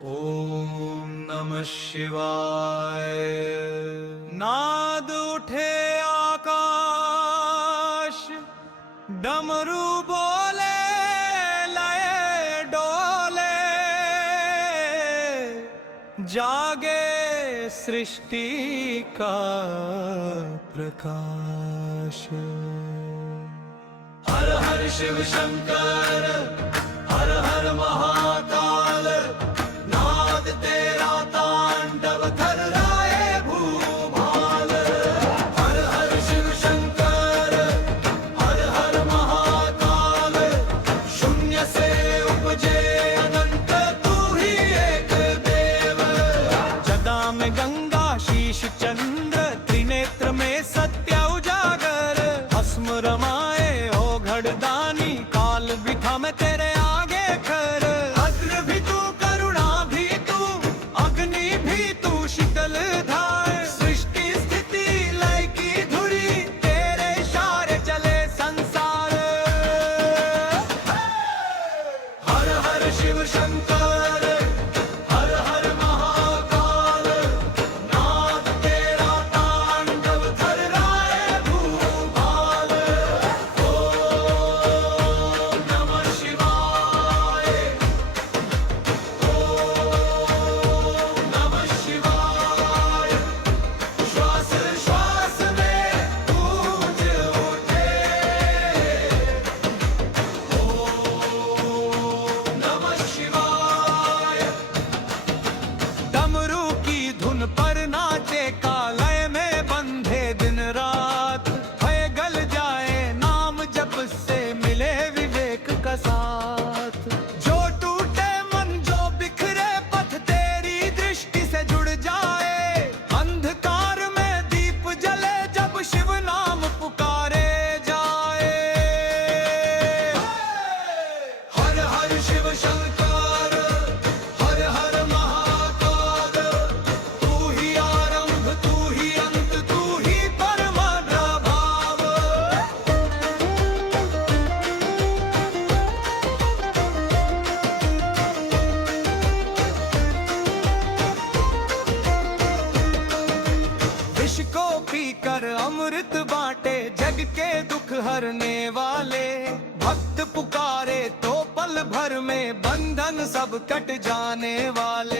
ओम नमः शिवाय। नाद उठे आकाश, डमरू बोले लय डोले, जागे सृष्टि का प्रकाश। हर हर शिव शंकर, हर हर महाकाल, नाद तेरा तांडव कर रहे भूभाल। हर हर शिव शंकर, हर हर महाकाल, शून्य से उपजे अनंत तू ही एक देव। जदा में गंगा शीश चंद्र, त्रिनेत्र में सत्य उजागर, भस्म रमाए हो घड़दानी, काल बिठा में तेरे आगे खर। अग्र भी तू, करुणा भी तू, अग्नि भी तू, शीतल धार। सृष्टि स्थिति लय की धुरी, तेरे इशारे चले संसार। हर हर शिव शंकर, हर हर महाकाल, नाद तेरा तांडव कर रहे भूभाल। ओम नमः शिवाय, ओम नमः शिवाय। श्वास श्वास में गूंज उठे नमः शिवाय। डमरू की धुन पर नाचे, कालय में बंधे दिन रात। भय गल जाए नाम जप से, मिले विवेक का साथ। जो टूटे मन, जो बिखरे पथ, तेरी दृष्टि से जुड़ जाए। अंधकार में दीप जले, जब शिव नाम पुकारे जाए। हर हर शिव शंकर, हर हर महाकाल, तू ही आरंभ, तू ही अंत, तू ही परम प्रभाव। विष को पीकर अमृत बांटे, जग के दुख हरने वाले। भक्त पुकारे तो पल भर में, बंधन सब कट जाने वाले।